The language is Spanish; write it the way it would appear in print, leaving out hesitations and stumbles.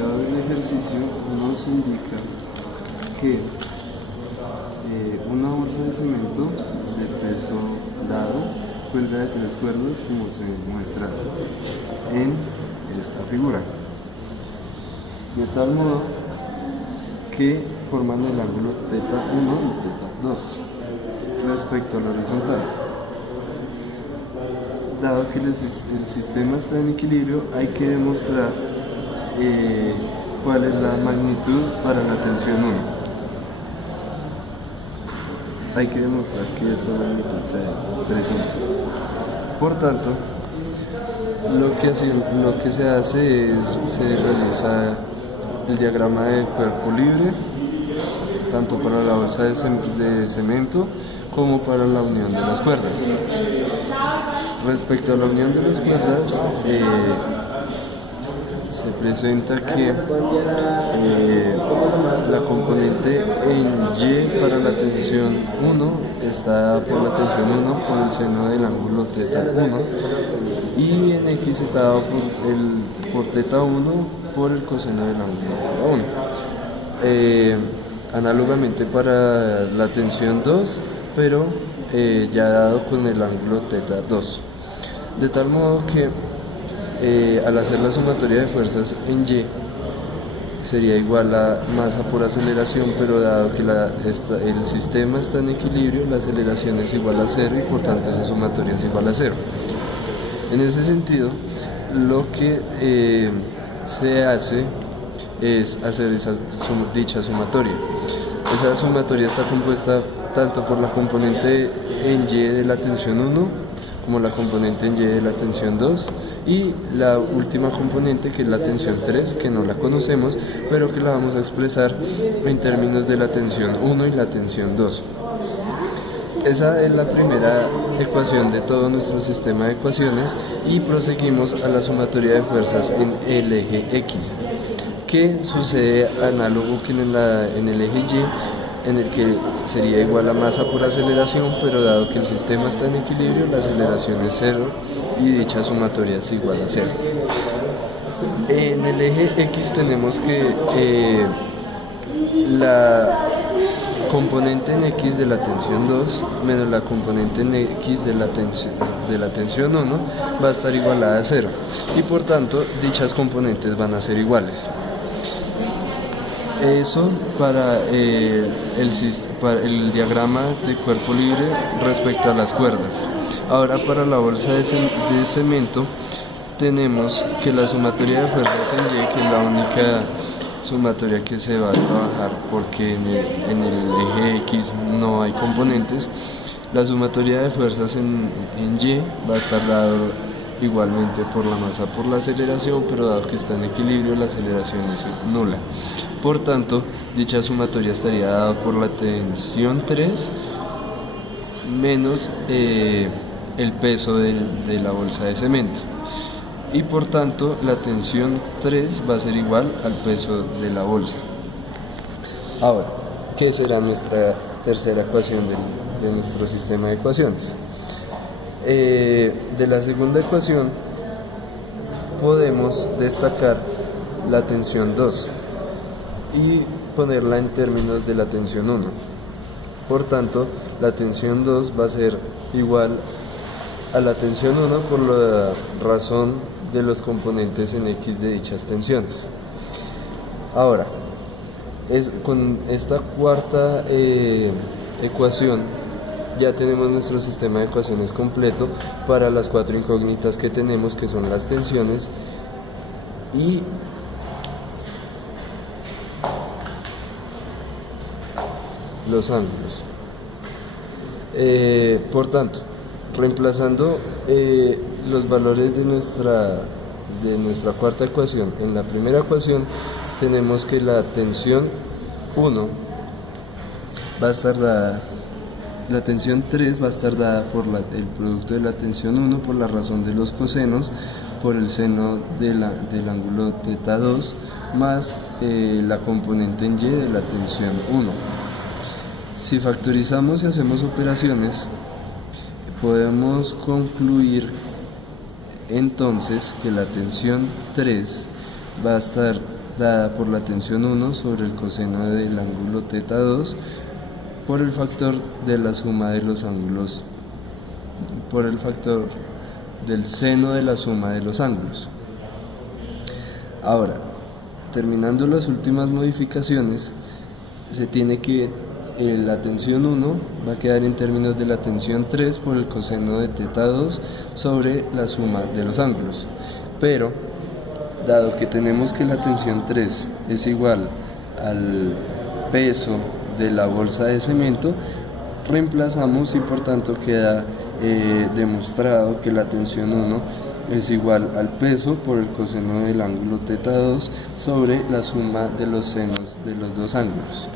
enunciado del ejercicio nos indica que una bolsa de cemento de peso dado cuelga de 3 cuerdas como se muestra en esta figura, de tal modo que forman el ángulo θ1 y θ2 respecto a la horizontal. Dado que el sistema está en equilibrio, hay que demostrar cuál es la magnitud para la tensión 1. Hay que demostrar que esta magnitud se presenta. Por tanto, lo que se hace es se realiza el diagrama del cuerpo libre, tanto para la bolsa de cemento como para la unión de las cuerdas. Respecto a la unión de las cuerdas, se presenta que la componente en Y para la tensión 1 está dada por la tensión 1 por el seno del ángulo θ1 y en X está dado por θ1 por el coseno del ángulo θ1. Análogamente para la tensión 2, pero ya dado con el ángulo θ2. De tal modo que al hacer la sumatoria de fuerzas en Y sería igual a masa por aceleración, pero dado que el sistema está en equilibrio, la aceleración es igual a 0 y por tanto esa sumatoria es igual a 0. En ese sentido, lo que se hace es hacer dicha sumatoria. Esa sumatoria está compuesta tanto por la componente en Y de la tensión 1 como la componente en Y de la tensión 2 y la última componente, que es la tensión 3, que no la conocemos, pero que la vamos a expresar en términos de la tensión 1 y la tensión 2. Esa es la primera ecuación de todo nuestro sistema de ecuaciones y proseguimos a la sumatoria de fuerzas en el eje X, que sucede análogo que en el eje Y, en el que sería igual a masa por aceleración, pero dado que el sistema está en equilibrio, la aceleración es 0 y dicha sumatoria es igual a 0. En el eje X tenemos que la componente en X de la tensión 2 menos la componente en X de la tensión 1 va a estar igualada a 0 y por tanto dichas componentes van a ser iguales. Eso para el diagrama de cuerpo libre respecto a las cuerdas. Ahora para la bolsa de cemento tenemos que la sumatoria de fuerzas en Y, que es la única sumatoria que se va a trabajar porque en el eje X no hay componentes, la sumatoria de fuerzas en Y va a estar dado igualmente por la masa por la aceleración, pero dado que está en equilibrio la aceleración es nula. Por tanto, dicha sumatoria estaría dada por la tensión 3 menos el peso de la bolsa de cemento. Y por tanto, la tensión 3 va a ser igual al peso de la bolsa. Ahora, ¿qué será nuestra tercera ecuación de nuestro sistema de ecuaciones? De la segunda ecuación podemos destacar la tensión 2 y ponerla en términos de la tensión 1. Por tanto, la tensión 2 va a ser igual a la tensión 1 por la razón de los componentes en X de dichas tensiones. Ahora, con esta cuarta ecuación ya tenemos nuestro sistema de ecuaciones completo para las 4 incógnitas que tenemos, que son las tensiones y los ángulos. Por tanto, reemplazando los valores de nuestra cuarta ecuación en la primera ecuación, tenemos que la tensión 1 va a estar dada, la tensión 3 va a estar dada por el producto de la tensión 1 por la razón de los cosenos por el seno del ángulo θ2 más la componente en Y de la tensión 1. Si factorizamos y hacemos operaciones, podemos concluir entonces que la tensión 3 va a estar dada por la tensión 1 sobre el coseno del ángulo θ2 por el factor de la suma de los ángulos, por el factor del seno de la suma de los ángulos. Ahora, terminando las últimas modificaciones, se tiene que la tensión 1 va a quedar en términos de la tensión 3 por el coseno de θ2 sobre la suma de los ángulos. Pero, dado que tenemos que la tensión 3 es igual al peso de la bolsa de cemento, reemplazamos y por tanto queda demostrado que la tensión 1 es igual al peso por el coseno del ángulo θ2 sobre la suma de los senos de los dos ángulos.